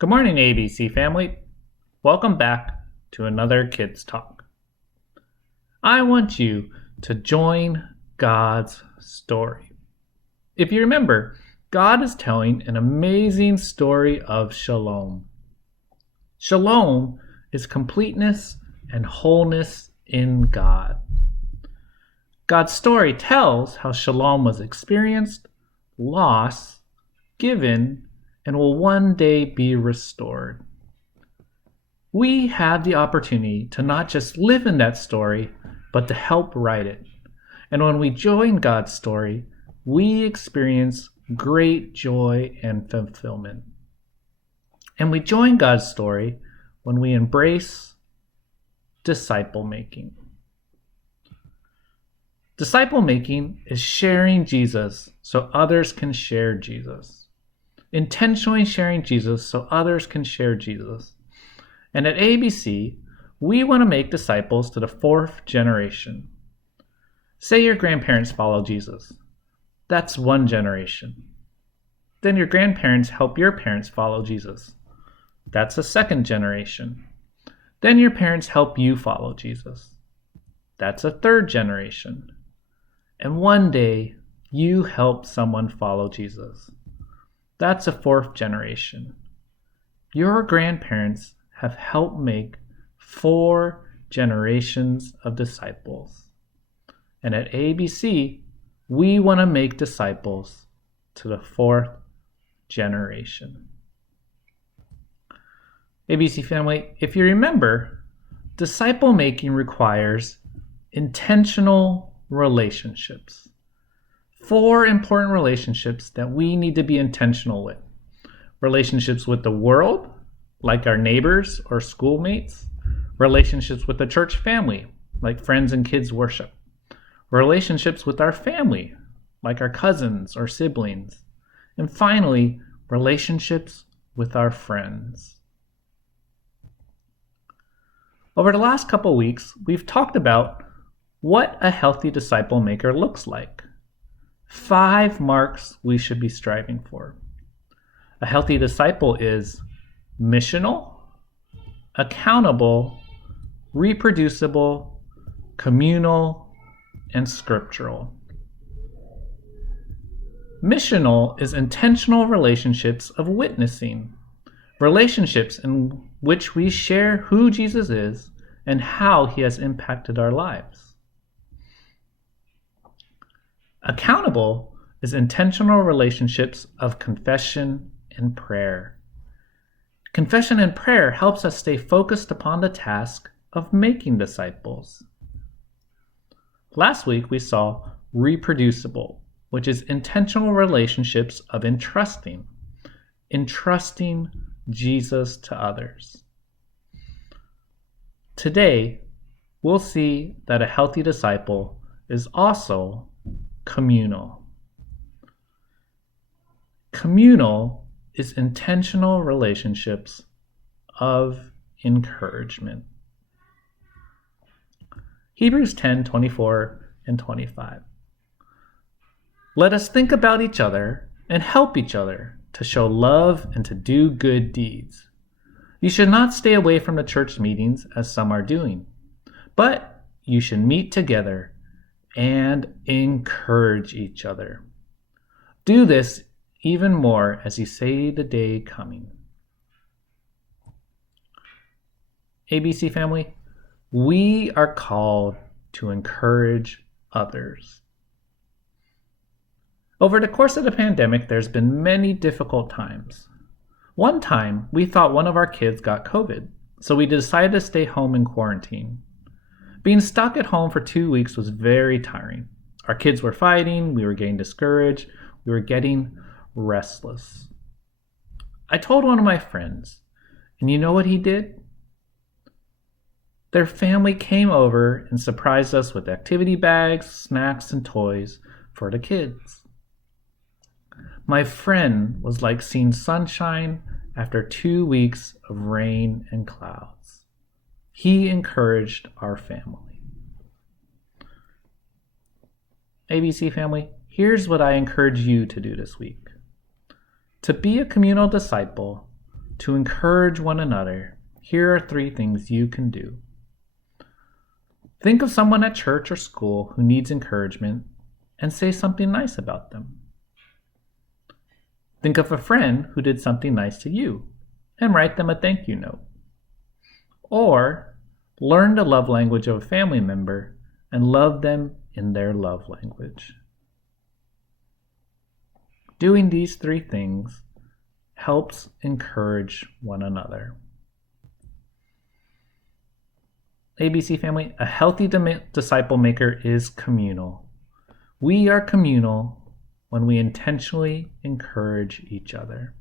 Good morning, ABC family. Welcome back to another Kids Talk. I want you to join God's story. If you remember, God is telling an amazing story of shalom. Shalom is completeness and wholeness in God. God's story tells how shalom was experienced, lost, given, and will one day be restored. We have the opportunity to not just live in that story, but to help write it. And when we join God's story, we experience great joy and fulfillment. And we join God's story when we embrace disciple making. Disciple making is sharing Jesus so others can share Jesus. Intentionally sharing Jesus so others can share Jesus. And at ABC, we want to make disciples to the fourth generation. Say your grandparents follow Jesus. That's one generation. Then your grandparents help your parents follow Jesus. That's a second generation. Then your parents help you follow Jesus. That's a third generation. And one day, you help someone follow Jesus. That's a fourth generation. Your grandparents have helped make 4 generations of disciples. And at ABC, we want to make disciples to the 4th generation. ABC family, if you remember, disciple making requires intentional relationships. 4 important relationships that we need to be intentional with. Relationships with the world, like our neighbors or schoolmates. Relationships with the church family, like friends and kids worship. Relationships with our family, like our cousins or siblings. And finally, relationships with our friends. Over the last couple weeks, we've talked about what a healthy disciple maker looks like. 5 marks we should be striving for. A healthy disciple is missional, accountable, reproducible, communal, and scriptural. Missional is intentional relationships of witnessing, relationships in which we share who Jesus is and how he has impacted our lives. Accountable is intentional relationships of confession and prayer. Confession and prayer helps us stay focused upon the task of making disciples. Last week we saw reproducible, which is intentional relationships of entrusting Jesus to others. Today, we'll see that a healthy disciple is also communal. Communal is intentional relationships of encouragement. Hebrews 10:24 and 25. Let us think about each other and help each other to show love and to do good deeds. You should not stay away from the church meetings as some are doing, but you should meet together and encourage each other. Do this even more as you see the day coming. ABC family, we are called to encourage others. Over the course of the pandemic, there's been many difficult times. One time, we thought one of our kids got COVID, so we decided to stay home in quarantine. Being stuck at home for 2 weeks was very tiring. Our kids were fighting, we were getting discouraged, we were getting restless. I told one of my friends, and you know what he did? Their family came over and surprised us with activity bags, snacks, and toys for the kids. My friend was like seeing sunshine after 2 weeks of rain and clouds. He encouraged our family. ABC family, here's what I encourage you to do this week. To be a communal disciple, to encourage one another, here are 3 things you can do. Think of someone at church or school who needs encouragement and say something nice about them. Think of a friend who did something nice to you and write them a thank you note. Or learn the love language of a family member and love them in their love language. Doing these 3 things helps encourage one another. ABC family, a healthy disciple maker is communal. We are communal when we intentionally encourage each other.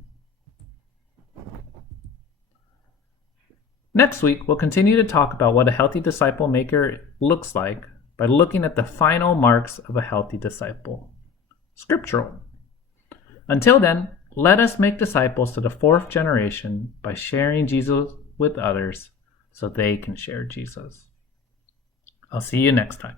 Next week, we'll continue to talk about what a healthy disciple maker looks like by looking at the final marks of a healthy disciple, scriptural. Until then, let us make disciples to the 4th generation by sharing Jesus with others so they can share Jesus. I'll see you next time.